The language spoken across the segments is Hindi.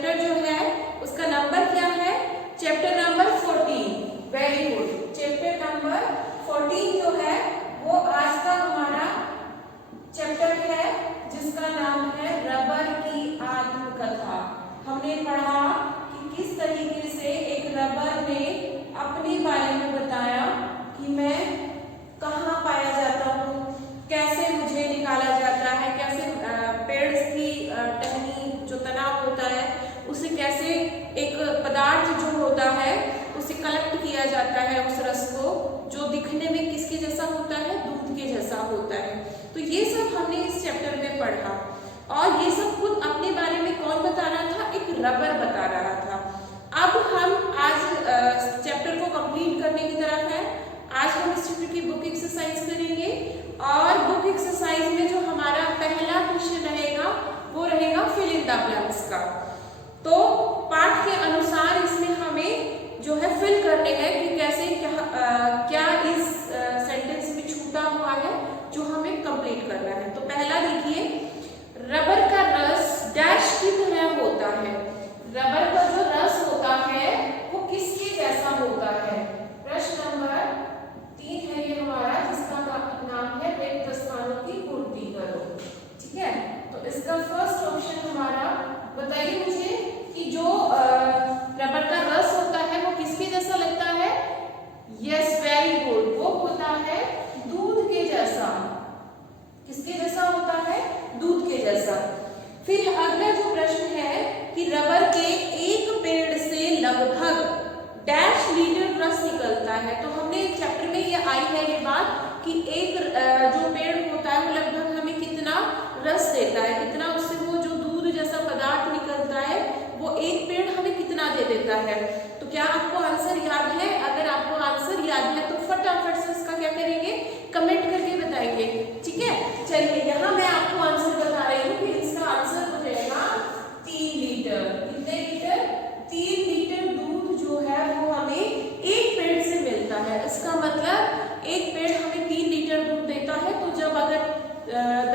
चैप्टर जो है उसका नंबर क्या है? Chapter number 14। Very good. Chapter number 14 जो है वो आज का हमारा चैप्टर है जिसका नाम है रबर की आत्मकथा। हमने पढ़ा कि किस तरीके से एक रबर ने अपने बारे में बताया कि मैं कहाँ पाया जाता हूँ, कैसे मुझे निकाला जाता है, कैसे पेड़ की टहनी जो तनाव होता है उसे कैसे एक पदार्थ जो होता है उसे कलेक्ट किया जाता है, उस रस को जो दिखने में किसके जैसा होता है? दूध के जैसा होता है। तो ये सब हमने इस चैप्टर में पढ़ा और ये सब खुद अपने बारे में कौन बता रहा था? एक रबर बता रहा था। अब हम आज चैप्टर को कंप्लीट करने की तरफ है। आज हम इस चैप्टर की बुक एक्सरसाइज करेंगे और बुक एक्सरसाइज में जो हमारा पहला क्वेश्चन रहेगा वो रहेगा फिल इन द ब्लैंक्स का। तो पाठ के अनुसार इसमें हमें जो है फिल करने हैं कि कैसे क्या इस सेंटेंस में छूटा हुआ है जो हमें कंप्लीट करना है। तो पहला देखिए, रबर का रस डैश की तरह होता है। रबर का जो रस होता है वो किसके जैसा होता है? प्रश्न नंबर 3 है ये हमारा, जिसका नाम है रिक्त स्थानों की पूर्ति करो। ठीक है, तो इसका फर्स्ट ऑप्शन हमारा बताइए मुझे कि जो रबर का रस होता है वो किसके जैसा लगता है? यस, वेरी गुड, वो होता है दूध के जैसा। किसके जैसा होता है? दूध के जैसा। फिर अगला जो प्रश्न है कि रबर के एक पेड़ से लगभग डैश लीटर रस निकलता है। तो हमने चैप्टर में ये आई है ये बात कि एक जो पेड़ होता है वो लगभग हमें कितना रस देता है, कितना उससे वो जो दूध जैसा पदार्थ निकलता है वो एक पेड़ हमें कितना दे देता है। तो क्या आपको आंसर याद है? अगर आपको आंसर याद है तो फटाफट से इसका क्या करेंगे? कमेंट करके बताएंगे। ठीक है, चलिए यहाँ मैं आपको आंसर बता रही हूँ कि इसका आंसर हो जाएगा 3 लीटर। कितने लीटर? 3 लीटर दूध जो है वो हमें एक पेड़ से मिलता है। इसका मतलब एक पेड़ हमें 3 लीटर दूध देता है। तो जब अगर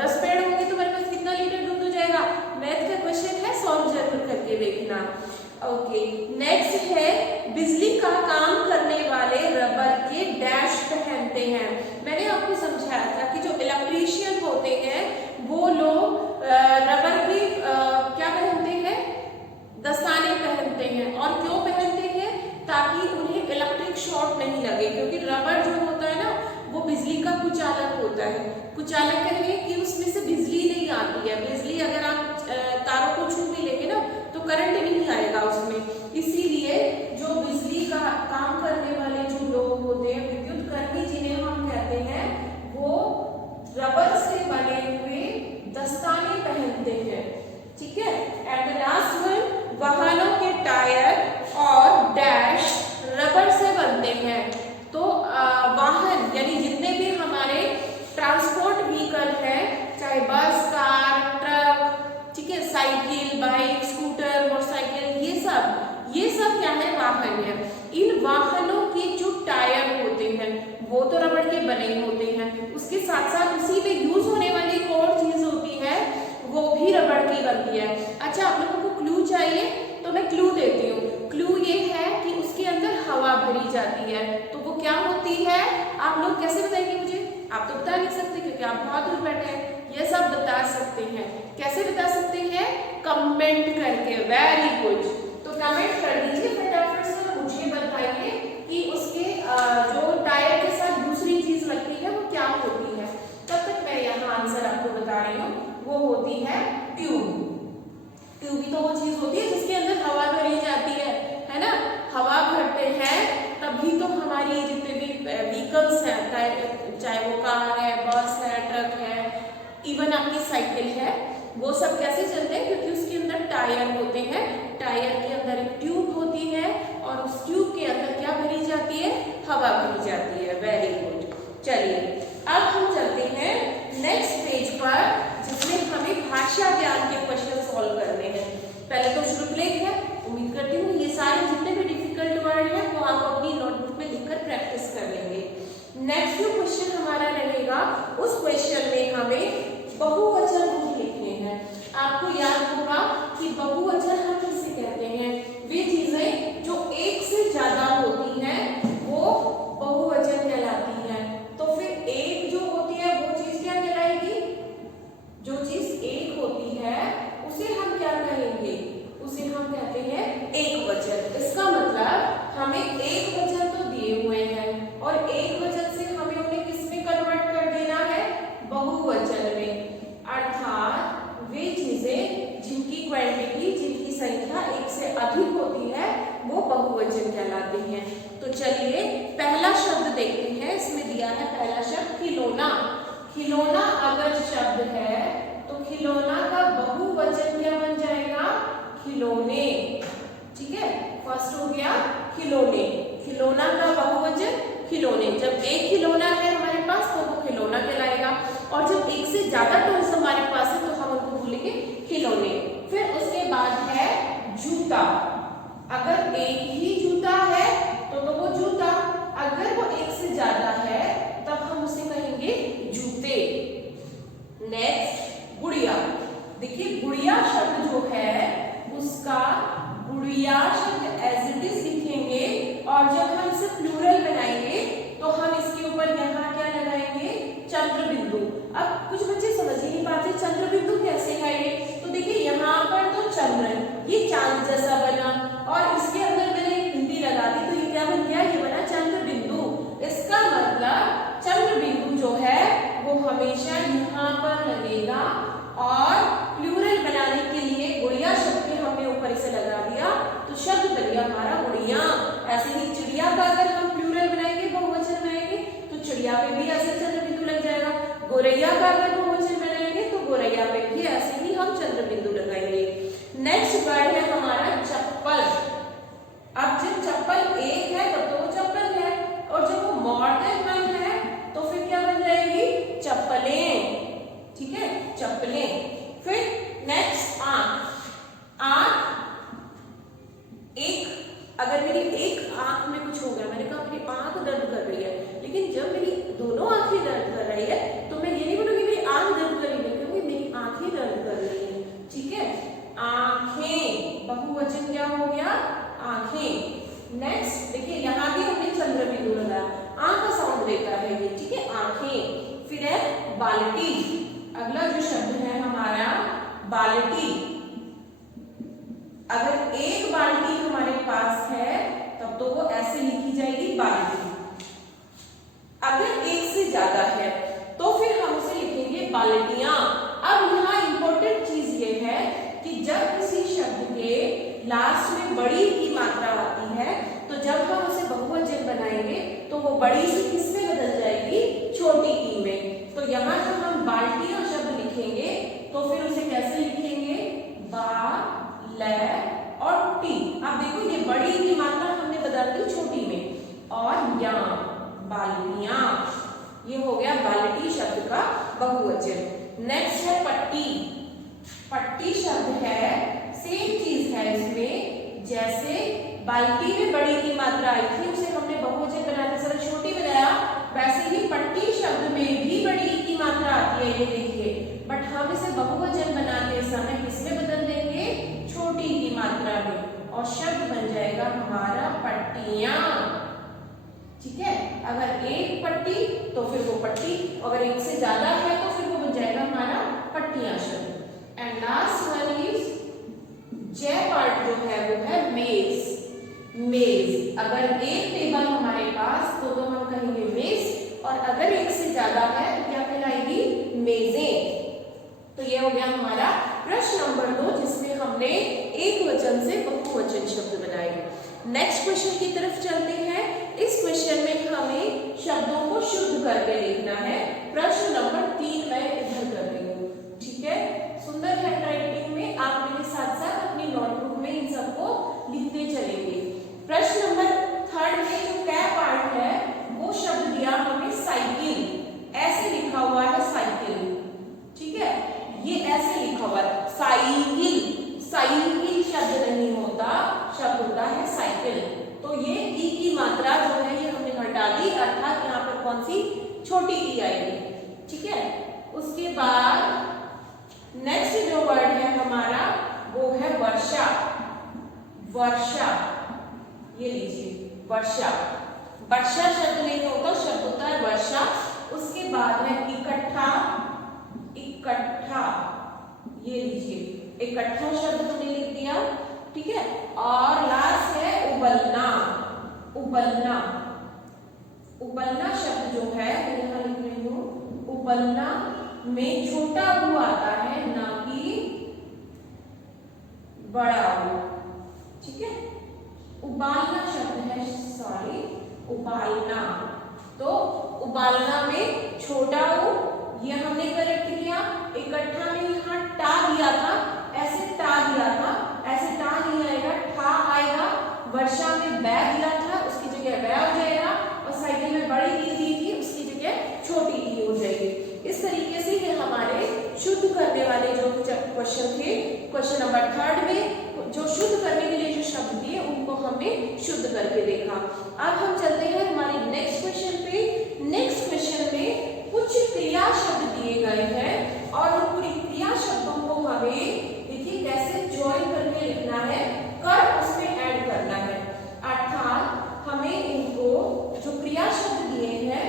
10 पेड़ होंगे तो हमारे पास कितना लीटर दूध हो जाएगा? मैथ का क्वेश्चन है, सॉल्व जरूर करके देखना। ओके, नेक्स्ट है बिजली का काम करने वाले रबर के डैश पहनते हैं। मैंने आपको समझाया था कि जो इलेक्ट्रीशियन होते हैं वो लोग रबर के क्या पहनते हैं? दस्ताने पहनते हैं। और क्यों पहनते हैं? ताकि उन्हें इलेक्ट्रिक शॉक नहीं लगे, क्योंकि रबर जो होता है ना वो बिजली का कुचालक होता है। कुचालक कहेंगे कि उसमें से बिजली नहीं आती है। बिजली अगर आप तारों को छू भी लेंगे ना तो करंट नहीं आएगा उसमें। इसीलिए जो बिजली का काम करने वाले जो लोग होते हैं, विद्युत कर्मी जिन्हें हम कहते हैं, वो रबर से बने हुए दस्ताने पहनते हैं। ठीक है, एंड द लास्ट वन, वाहनों के टायर और डैश रबर से बनते हैं। तो वाहन यानी जितने भी हमारे ट्रांसपोर्ट व्हीकल है, चाहे बस, कार, ट्रक, ठीक है, साइकिल, बाइक, स्कूटर, मोटरसाइकिल, ये सब क्या है? वाहन है। इन वाहनों के जो टायर होते हैं वो तो रबड़ के बने होते हैं, उसके साथ साथ उसी में यूज होने वाली एक और चीज होती है वो भी रबड़ की बनती है। अच्छा, आप लोगों को क्लू चाहिए तो मैं क्लू देती हूँ। क्लू ये है कि उसके अंदर हवा भरी जाती है। तो वो क्या होती है? आप लोग कैसे बताएंगे मुझे? आप तो बता नहीं सकते क्योंकि आप बहुत दूर बैठे हैं। ये सब बता सकते हैं। कैसे बता सकते हैं? कमेंट करके। वेरी गुड, तो कमेंट कर दीजिए फटाफट से, मुझे बताइए कि उसके जो टायर के साथ दूसरी चीज लगती है वो क्या होती है। तब तक मैं यहाँ आंसर आपको बता रही हूँ, वो होती है ट्यूब। ट्यूब ही तो वो चीज होती है जिसके अंदर हवा भरी जाती है ना? हवा भरते हैं तभी तो हमारी जितने भी व्हीकल्स हैं, चाहे वो कार है, बस है, ट्रक है, इवन आपकी साइकिल है, वो सब कैसे चलते हैं? क्योंकि उसके अंदर टायर होते हैं। टायर के अंदर एक ट्यूब होती है और उस ट्यूब के अंदर क्या भरी जाती है? हवा भरी जाती है। Very good. चलिए अब हम चलते हैं नेक्स्ट पेज पर, जिसमें हमें भाषा ज्ञान के क्वेश्चन सॉल्व करने हैं। पहले तो श्रुतलेख है, उम्मीद करती हूँ ये सारे जितने भी डिफिकल्ट वर्ड हैं वो आप अपनी नोटबुक में लिखकर प्रैक्टिस कर लेंगे। नेक्स्ट जो क्वेश्चन हमारा रहेगा उस क्वेश्चन में हमें बहुवचन रूप लिखने हैं। आपको याद होगा कि बहुवचन हम किसे खिलौना अगर शब्द है तो खिलौना का बहुवचन क्या बन जाएगा? खिलौने। ठीक है, फर्स्ट हो गया खिलौने, खिलौना का बहुवचन खिलौने। जब एक खिलौना है हमारे पास तो वो खिलौना कहलाएगा, और जब एक से ज्यादा टॉयज हमारे पास है तो हम उनको बोलेंगे खिलौने। फिर उसके बाद है जूता। अगर एक ही जूता है तो वो जूता, अगर वो एक से ज्यादा है तब हम उसे कहेंगे जूते। नेक्स्ट गुड़िया। देखिए गुड़िया शब्द जो है उसका गुड़िया शब्द एज इट इज लिखेंगे, और जब हम इसे प्लूरल बनाएंगे तो हम इसके ऊपर यहाँ क्या लगाएंगे? चंद्र बिंदु। अब कुछ बच्चे समझ ही नहीं पाते चंद्र बिंदु कैसे है ये, तो देखिए यहाँ पर तो चंद्र, ये चांद जैसा बना, और इसके अंदर मैंने एक बिंदी लगा दी तो ये क्या बन गया? ये बना चंद्र बिंदु। इसका मतलब चंद्र बिंदु जो है वो हमेशा यहाँ पर लगेगा, और प्लूरल बनाने के लिए गुड़िया शब्द के हमने ऊपर इसे लगा दिया तो शब्द बन गया हमारा गुड़िया। ऐसे ही चिड़िया का अगर हम प्लूरल बनाएंगे, बहुवचन बनाएंगे तो चिड़िया पे भी ऐसे चंद्र बिंदु लग जाएगा। गोरैया का अगर बहुवचन बनाएंगे तो गोरैया पे भी ऐसे ही हम चंद्र बिंदु लगाएंगे। नेक्स्ट वर्ड है हमारा चप्पल। अब जब चप्पल एक है तब तो वो चप्पल है, और जब वो मोर देन वन है तो फिर क्या बन जाएगी? चप्पलें। ठीक है, चप्पलें। फिर नेक्स्ट आंख। आंख एक, अगर मेरी एक आंख में कुछ हो गया, मैंने कहा मेरी आंख दर्द कर रही है, लेकिन जब मेरी दोनों आंखें दर्द कर रही है तो मैं ये नहीं बोलूंगी मेरी आंख दर्द कर रही है, क्योंकि मेरी आंखें दर्द कर रही है। ठीक है, आंखें, बहुवचन क्या हो गया? आंखें। नेक्स्ट देखिए यहाँ भी हमने चंद्र बिंदु लगाया, आंख का साउंड देता है ये। ठीक है, आंखें। फिर है बाल्टी। अगला जो शब्द है हमारा बाल्टी। अगर एक बाल्टी हमारे पास है तब तो वो ऐसे लिखी जाएगी बाल्टी। अगर एक से ज्यादा है तो फिर हम उसे लिखेंगे बाल्टियां। अब यहाँ इंपॉर्टेंट चीज ये है कि जब किसी शब्द के लास्ट में बड़ी की मात्रा आती है तो जब हम उसे बहुवचन बनाएंगे तो वो बड़ी से किसमें बदल जाएगी? छोटी ई में। तो यहाँ जब हम बाल्टियां शब्द लिखेंगे तो फिर उसे कैसे लिखेंगे? बा, ले और टी। अब देखो ये बड़ी की मात्रा हमने बदल दी छोटी में, और यहाँ बाल्टियां, ये हो गया बाल्टी शब्द का बहुवचन। नेक्स्ट है पट्टी। पट्टी शब्द है, सेम चीज है इसमें, जैसे बाल्टी में बड़ी की मात्रा आई थी उसे हमने बहुवचन बनाते समय छोटी बनाया, वैसे ही पट्टी शब्द में भी बड़ी की मात्रा आती है, ये देखिए, बट हम इसे बहुवचन बनाते समय किसमें बदल देंगे? छोटी की मात्रा में, और शब्द बन जाएगा हमारा पट्टियां। ठीक है, अगर एक पट्टी तो फिर वो पट्टी, अगर एक से ज्यादा है तो फिर वो बन जाएगा हमारा पट्टियां शब्द। एंड लास्ट वन इज जय पार्ट जो है वो है मेज। मेज, अगर एक टेबल हमारे पास तो हम कहेंगे मेज, और अगर एक से ज्यादा है तो क्या कहलाएगी? मेजें। तो ये हो गया हमारा प्रश्न नंबर 2 जिसमें हमने एक वचन से बहुवचन शब्द बनाए। नेक्स्ट क्वेश्चन की तरफ चलते हैं। इस क्वेश्चन में हमें शब्दों को शुद्ध करके लिखना है। प्रश्न नंबर 3 मैं इधर कर रही हूँ। ठीक है, सुंदर हैंडराइटिंग में आप मेरे साथ साथ अपनी नोटबुक में इन सबको लिखते चलेंगे। प्रश्न नंबर 3 में जो कै पार्ट है वो शब्द दिया हमें साइकिल, ऐसे लिखा हुआ है साइकिल। ठीक है, ये ऐसे लिखा हुआ है साइकिल। साइकिल शब्द नहीं होता, शब्द होता है साइकिल। तो ये ई की मात्रा जो है ये हमने घटा दी, अर्थात यहाँ पर कौन सी? छोटी ई आएगी। ठीक है, उसके बाद नेक्स्ट जो वर्ड है हमारा वो है वर्षा। वर्षा, ये लीजिए वर्षा। वर्षा शब्द नहीं होता, शब्द होता है वर्षा। उसके बाद है इकट्ठा। इकट्ठा, ये लीजिए इकट्ठा शब्द हमने लिख दिया। ठीक है, और लास्ट है उबलना। उबलना, उबलना शब्द जो है मैं यहाँ लिख रही हूँ, उबलना में छोटा ऊ आता है ना कि बड़ा ऊ। ठीक है, उबालना शब्द है, सॉरी उबालना, तो उबालना में छोटा ऊ ये इकट्ठा में यहाँ टा दिया था, ऐसे टा दिया था, ऐसे टा नहीं आएगा, ठा आएगा। वर्षा में बै दिया था, उसकी जगह बै हो जाएगा, और साइकिल में बड़ी ई दी थी, उसकी जगह छोटी ई हो जाएगी। इस तरीके से ये हमारे शुद्ध करने वाले जो क्वेश्चन थे, क्वेश्चन नंबर 3 में जो शुद्ध करने के लिए जो शब्द दिए उनको हमने शुद्ध करके देखा। अब हम चलते हैं हमारे नेक्स्ट क्वेश्चन पे। नेक्स्ट क्वेश्चन में कुछ क्रिया शब्द दिए गए हैं और उन पूरी क्रिया शब्दों को हमें देखिए कैसे ज्वाइन करके लिखना है, कर उसमें ऐड करना है। अर्थात हमें इनको जो क्रिया शब्द दिए हैं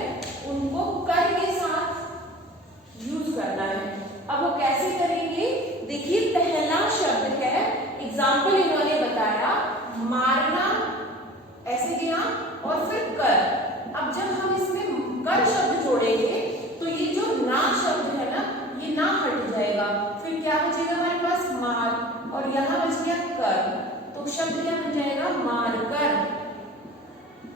उनको कर के साथ यूज करना है। अब वो कैसे करेंगे, देखिए पहला शब्द है, एग्जाम्पल इन्होंने बताया मारना, ऐसे दिया और फिर कर। अब जब हम इसमें कर शब्द जोड़ेंगे तो ये जो ना शब्द है ना, ये ना हट जाएगा, फिर क्या बचेगा हमारे पास मार, और यहाँ बच गया कर, तो शब्द क्या बन जाएगा मार कर।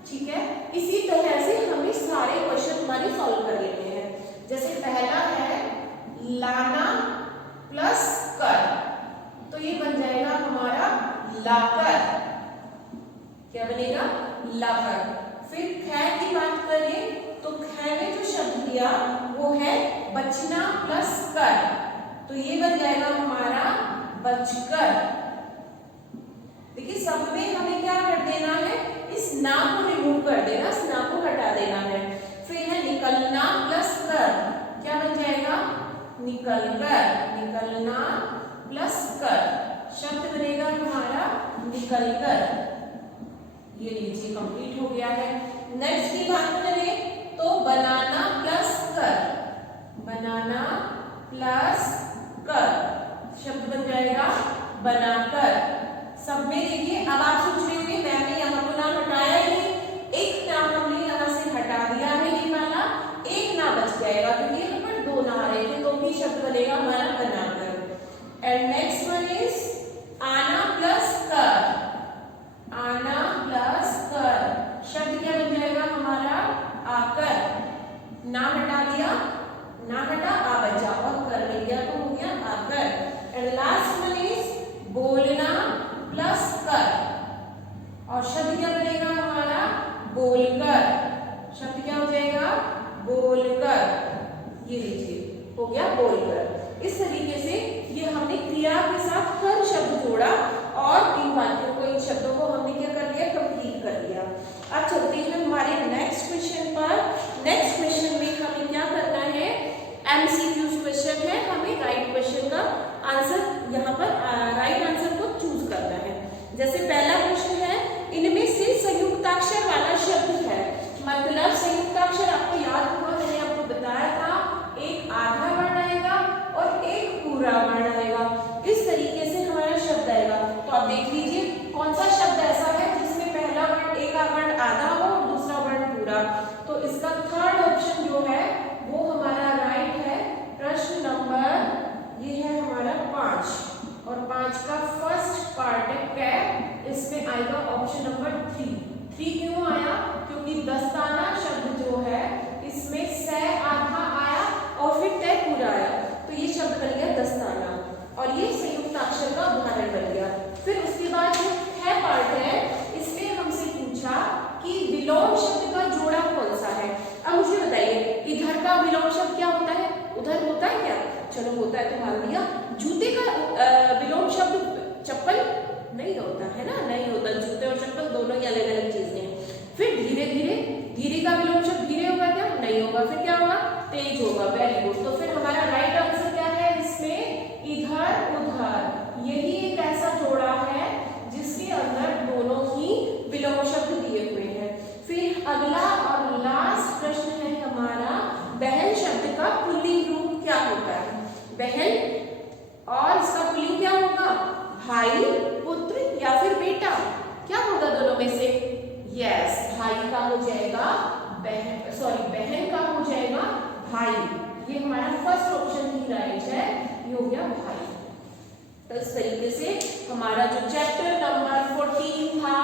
ठीक है, इसी तरह से हमें सारे क्वेश्चन हमारे सॉल्व कर लेने हैं। जैसे पहला है लाना प्लस कर, तो ये बन जाएगा हमारा लाकर। क्या बनेगा लाकर। फिर ख की बात करें तो ख में जो शब्द दिया वो है बचना प्लस कर, तो ये बन जाएगा हमारा बचकर। देखिए सब में हमें क्या कर देना है, इस ना को रिमूव कर देना, इस ना को हटा देना है। फिर है निकलना प्लस कर, क्या बन जाएगा निकल कर, निकलना प्लस कर, शब्द बनेगा हमारा निकल कर। ये लीजिए कंप्लीट हो गया है। नेक्स्ट की बात करें तो बनाना प्लस कर, बनाना प्लस कर, शब्द बन जाएगा बनाकर। सब में देखिए अब आप सोच रहे होंगे मैम ने यहाँ को ना हटाया ही, एक ना हमने यहाँ से हटा दिया है, ये वाला एक ना बच जाएगा क्योंकि यहाँ पर दो ना आ रहे थे, तो भी शब्द बनेगा हमारा बनाकर। एंड नेक्स्ट वन इज आना प्लस कर, आना प्लस कर, शब्द क्या बन जाएगा हमारा आकर। ना हटा दिया, ना हटा आ बचा और कर मिल गया तो हो गया आकर। एंड लास्ट वन इज बोलना प्लस कर, और शब्द क्या बनेगा हमारा बोलकर, शब्द क्या हो जाएगा बोलकर। ये लीजिए हो गया बोलकर। इस तरीके से ये हमने क्रिया के साथ कर शब्द जोड़ा और इन वाक्यों को, इन शब्दों को हमने क्या कर लिया कंप्लीट कर लिया। अब चलते हैं हमारे नेक्स्ट क्वेश्चन पर। नेक्स्ट क्वेश्चन में हमें क्या करना है, एमसीक्यूज क्वेश्चन है, हमें राइट क्वेश्चन का आंसर यहाँ पर राइट आंसर को चूज करना है। जैसे पहला प्रश्न है इनमें से संयुक्ताक्षर वाला शब्द है, मतलब संयुक्ताक्षर आपको याद होगा मैंने आपको बताया था एक आधा वर्ण आएगा और एक पूरा वर्ण आएगा, इस तरीके से हमारा शब्द आएगा। तो आप देख लीजिए कौन सा शब्द ऐसा है जिसमें पहला वर्ण एक वर्ण आधा हो और दूसरा वर्ण पूरा, तो इसका थर्ड ऑप्शन जो है वो हमारा राइट है। प्रश्न नंबर ये है हमारा 5 और 5 का फर्स्ट पार्ट है कै, इसमें आएगा ऑप्शन नंबर 3। 3 क्यों आया, क्योंकि दस्ताना शब्द जो है इसमें से आधा आया और फिर तय पूरा आया, तो ये शब्द बन गया दस्ताना और ये संयुक्ताक्षर का उदाहरण बन गया। फिर उसके बाद जो है पार्ट है इसमें हमसे पूछा कि विलोम शब्द का जोड़ा कौन सा है। अब मुझे बताइए इधर का विलोम शब्द क्या होता है, उधर होता है क्या, चलो होता है तो मान दिया। जूते का विलोम शब्द चप्पल नहीं होता है ना, नहीं होता, जूते और चप्पल दोनों ही अलग अलग चीजें हैं। फिर धीरे धीरे, धीरे का विलोम शब्द धीरे होगा क्या, नहीं होगा, फिर क्या होगा तेज होगा। Very good. तो फिर हमारा राइट आंसर क्या है इसमें इधर उधर, यही एक ऐसा जोड़ा है जिसके अंदर दोनों ही विलोम शब्द दिए हुए हैं। फिर अगला और लास्ट प्रश्न है हमारा बहन शब्द का पुल्लिंग रूप क्या होता है। बहन और इसका पुल्लिंग क्या होगा, भाई, पुत्र या फिर बेटा, क्या होगा दोनों में से, यस भाई का हो जाएगा बहन, सॉरी बहन का हो जाएगा भाई। ये हमारा फर्स्ट ऑप्शन ही राइट है, ये हो गया भाई। तो इस तरीके से हमारा जो चैप्टर नंबर 14 था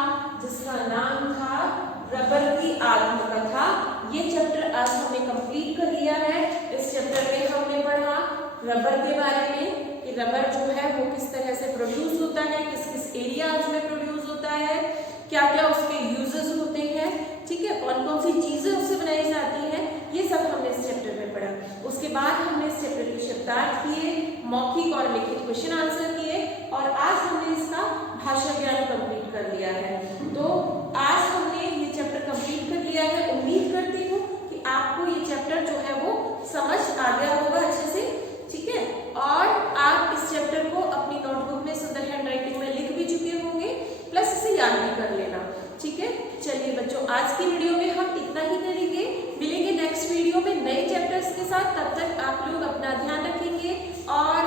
जिसका नाम था रबर की आत्मकथा, ये चैप्टर आज हमने कंप्लीट कर लिया है। इस चैप्टर में हमने पढ़ा रबर के बारे में कि रबर जो है वो किस तरह से प्रोड्यूस होता है, किस किस एरियाज में प्रोड्यूस होता है, क्या क्या उसके यूजेस होते हैं, ठीक है, कौन कौन सी चीजें उससे बनाई जाती हैं, ये सब हमने इस चैप्टर में पढ़ा। उसके बाद हमने इस चैप्टर के शब्दार्थ किए, मौखिक और लिखित क्वेश्चन आंसर किए और आज हमने इसका भाषा ज्ञान कंप्लीट कर लिया है। तो आज हमने ये चैप्टर कंप्लीट कर लिया है। उम्मीद करती हूँ कि आपको ये चैप्टर जो है वो समझ आ गया होगा अच्छे से, ठीक है, और आप इस चैप्टर को अपनी नोटबुक में सुंदर हैंडराइटिंग में लिख भी चुके होंगे, प्लस इसे याद भी कर लेना, ठीक है। चलिए बच्चों, आज की वीडियो में हम इतना ही करेंगे, मिलेंगे नेक्स्ट वीडियो में नए चैप्टर्स के साथ। तब तक आप लोग अपना ध्यान रखेंगे और